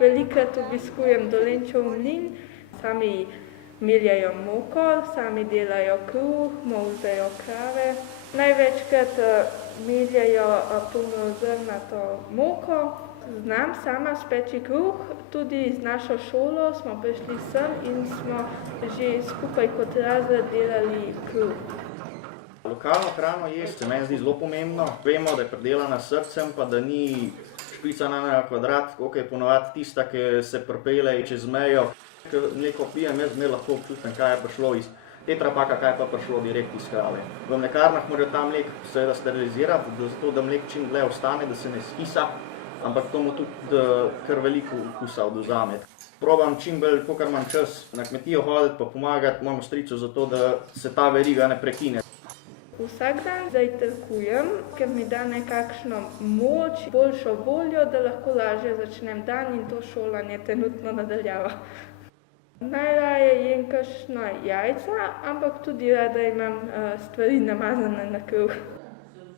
Velikokrat obiskujem Dolenčev mlin, sami meljajo moko, sami delajo kruh, molzejo krave. Največkrat meljajo polnozrnato moko. Znam sama speči kruh, tudi z našo šolo smo prišli sem in smo že skupaj kot razred delali kruh. Lokalno hrano jesti se meni zdi zelo pomembno. Vemo, da je pridelana s srcem, pa da ni špricana na kvadrat, koliko je ponovadi tista, ki se pripelje čez mejo. Ko mleko pijem, jaz zmeraj lahko občutim, kaj je prišlo iz tetrapaka, kaj pa prišlo direkt iz krave. V mlekarnah morajo ta mlek seveda sterilizirati, zato da mlek čim dlje ostane, da se ne skisa, ampak to mu tudi kar veliko okusa odvzame. Probam čim bolj, kolikor imam čas, na kmetijo hoditi pa pomagati mojemu stricu, zato da se ta veriga ne prekine. Vsak dan zajtrkujem, ker mi da nekakšno moč, boljšo voljo, da lahko lažje začnem dan in to šolanje trenutno nadaljava. Najraje jem kakšna jajca, ampak tudi rada imam stvari namazane na kruh.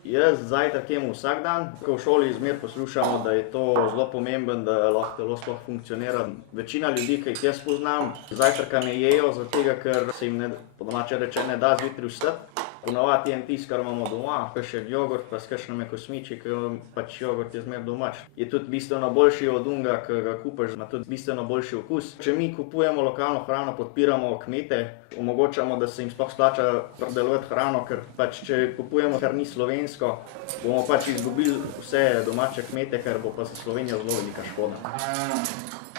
Jaz zajtrk jem vsak dan, ko v šoli zmeraj poslušamo, da je to zelo pomembno, da lahko telo sploh funkcionira. Večina ljudi, ki jih jaz poznam, zajtrka ne jejo, zato ker se jim po domače reče ne da zjutraj vstati. Ponavadi jem tisto, kar imamo doma, kakšen jogurt pa s kakšnimi kosmiči, ker pač jogurt je zmeraj domač. Je tudi bistveno boljši od onega, ki ga kupiš, ima tudi bistveno boljši okus. Če mi kupujemo lokalno hrano, podpiramo kmete, omogočamo, da se jim sploh splača pridelovati hrano, ker pač če kupujemo, kar ni slovensko, bomo pač izgubili vse domače kmete, ker bo pa za Slovenijo zelo velika škoda.